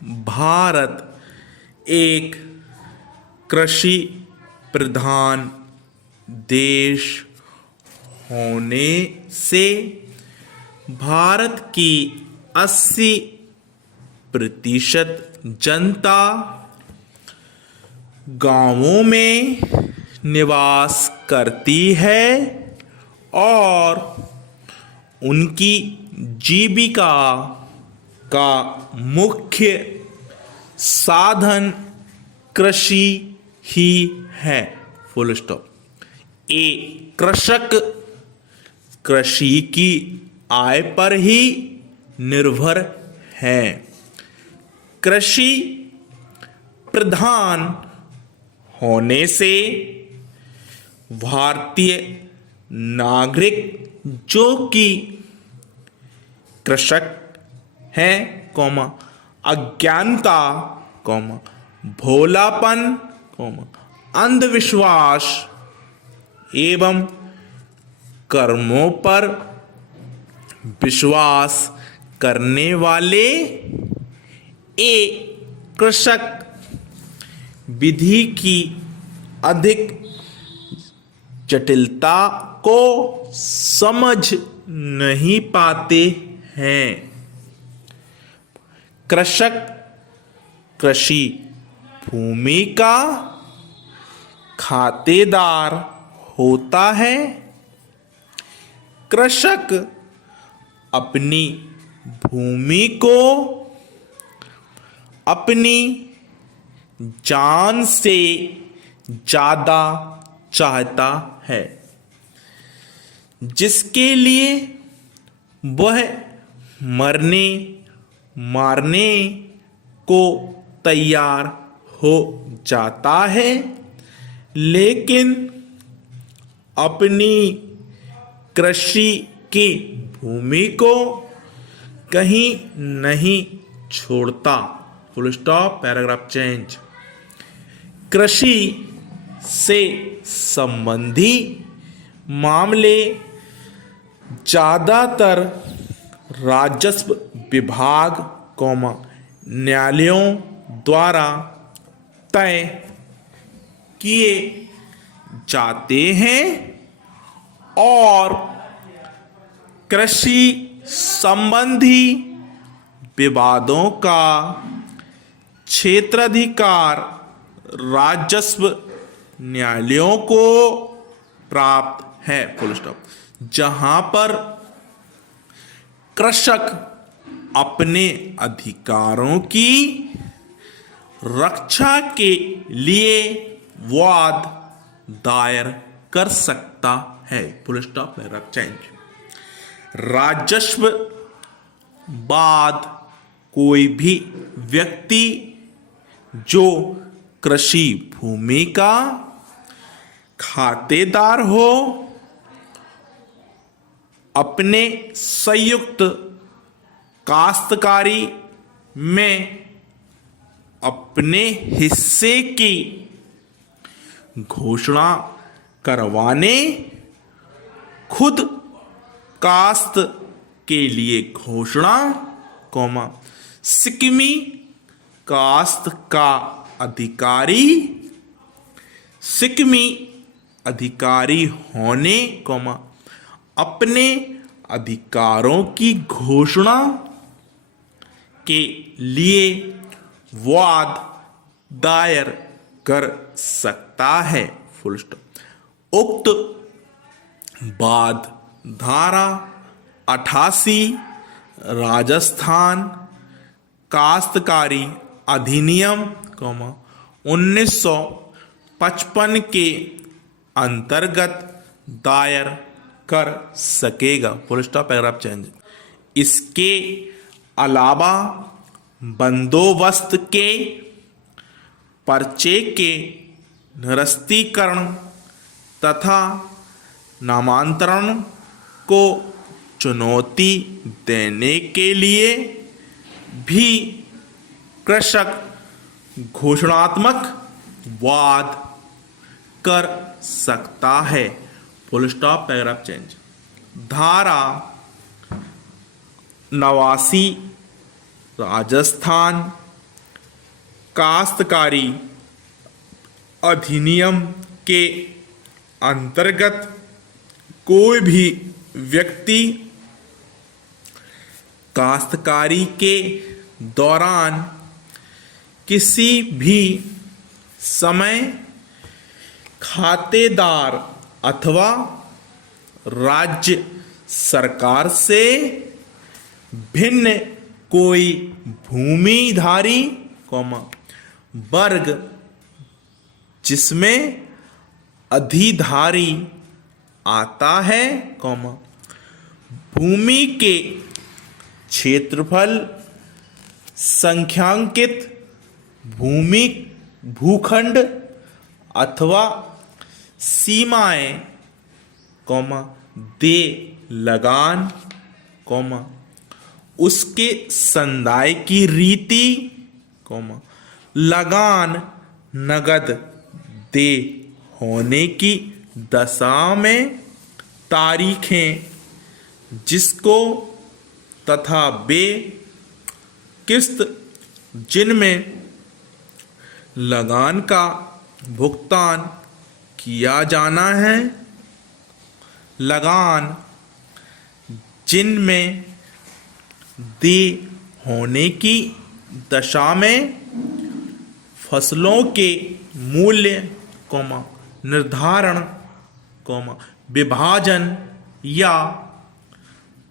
भारत एक कृषि प्रधान देश होने से भारत की 80% जनता गांवों में निवास करती है और उनकी जीविका का मुख्य साधन कृषि ही है। Full stop. ए कृषक कृषि की आय पर ही निर्भर है। कृषि प्रधान होने से भारतीय नागरिक जो कि कृषक हैं, अज्ञानता, भोलापन, अंधविश्वास एवं कर्मों पर विश्वास करने वाले ए कृषक विधि की अधिक जटिलता को समझ नहीं पाते हैं। कृषक कृषि भूमि का खातेदार होता है। कृषक अपनी भूमि को अपनी जान से ज्यादा चाहता है, जिसके लिए वह मरने मारने को तैयार हो जाता है, लेकिन अपनी कृषि की भूमि को कहीं नहीं छोड़ता। Full stop. Paragraph change. कृषि से संबंधी मामले ज़्यादातर राजस्व विभाग, न्यायालयों द्वारा तय किए जाते हैं और कृषि संबंधी विवादों का क्षेत्राधिकार राजस्व न्यायालयों को प्राप्त है। Full stop. जहां पर कृषक अपने अधिकारों की रक्षा के लिए वाद दायर कर सकता है। Full stop. Paragraph change. राजस्व बाद कोई भी व्यक्ति जो कृषि भूमि का खातेदार हो अपने संयुक्त काश्तकारी में अपने हिस्से की घोषणा करवाने, खुद काश्त के लिए घोषणा, सिक्किमी काश्त का अधिकारी, सिक्किमी अधिकारी होने, अपने अधिकारों की घोषणा के लिए वाद दायर कर सकता है। Full stop. उक्त वाद धारा 88 राजस्थान काश्तकारी अधिनियम 1955 के अंतर्गत दायर कर सकेगा। Full stop. Paragraph change. इसके अलावा बंदोबस्त के पर्चे के निरस्तीकरण तथा नामांतरण को चुनौती देने के लिए भी कृषक घोषणात्मक वाद कर सकता है। Full stop. Paragraph change. धारा 89 राजस्थान काश्तकारी अधिनियम के अंतर्गत कोई भी व्यक्ति काश्तकारी के दौरान किसी भी समय खातेदार अथवा राज्य सरकार से भिन्न कोई भूमिधारी वर्ग जिसमें अधिधारी आता है भूमि के क्षेत्रफल संख्यांकित भूमि भूखंड अथवा सीमाएं दे लगान उसके संदाय की रीति लगान नगद दे होने की दशा में तारीखें जिसको तथा वे किस्त जिनमें लगान का भुगतान किया जाना है लगान जिनमें दे होने की दशा में फसलों के मूल्य निर्धारण विभाजन या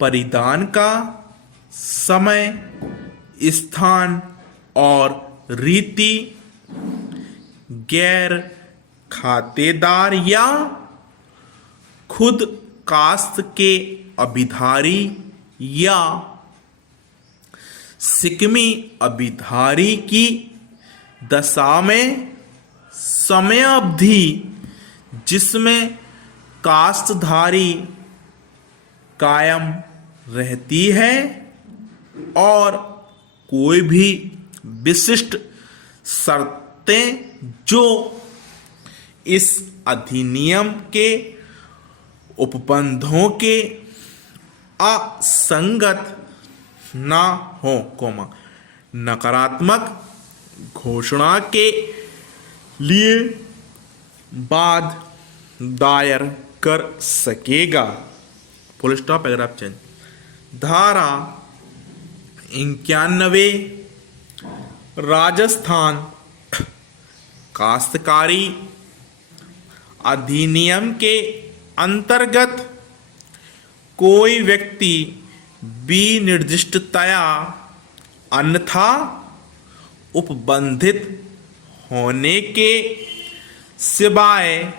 परिधान का समय स्थान और रीति गैर खातेदार या खुद काश्त के अभिधारी या सिकमी अभिधारी की दशा में समय अवधि जिसमें काश्तधारी कायम रहती है और कोई भी विशिष्ट शर्तें जो इस अधिनियम के उपबंधों के असंगत ना हो नकारात्मक घोषणा के लिए बाद दायर कर सकेगा। Full stop paragraph change. धारा 91 राजस्थान काश्तकारी अधिनियम के अंतर्गत कोई व्यक्ति विनिर्दिष्टतया अन्यथा उपबंधित होने के सिवाय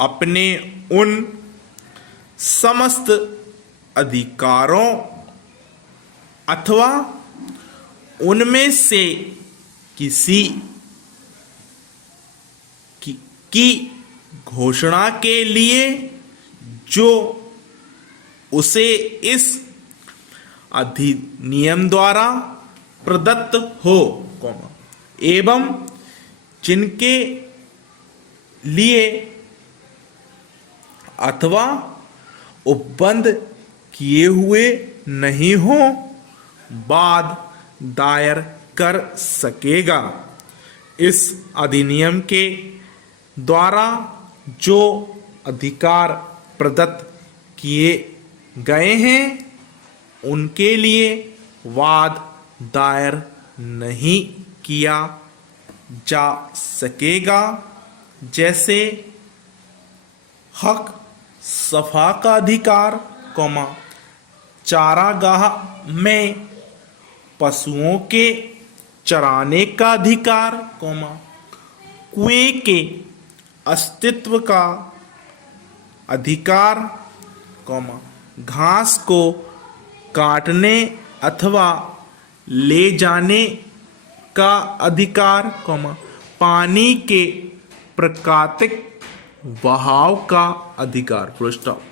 अपने उन समस्त अधिकारों अथवा उनमें से किसी की घोषणा के लिए जो उसे इस अधिनियम द्वारा प्रदत्त हो एवं जिनके लिए अथवा उपबंध किए हुए नहीं हो बाद दायर कर सकेगा। इस अधिनियम के द्वारा जो अधिकार प्रदत्त किए गए हैं उनके लिए वाद दायर नहीं किया जा सकेगा, जैसे हक सफा का अधिकार चारागाह में पशुओं के चराने का अधिकार कुएं के अस्तित्व का अधिकार घास को काटने अथवा ले जाने का अधिकार पानी के प्राकृतिक बहाव का अधिकार। Full stop.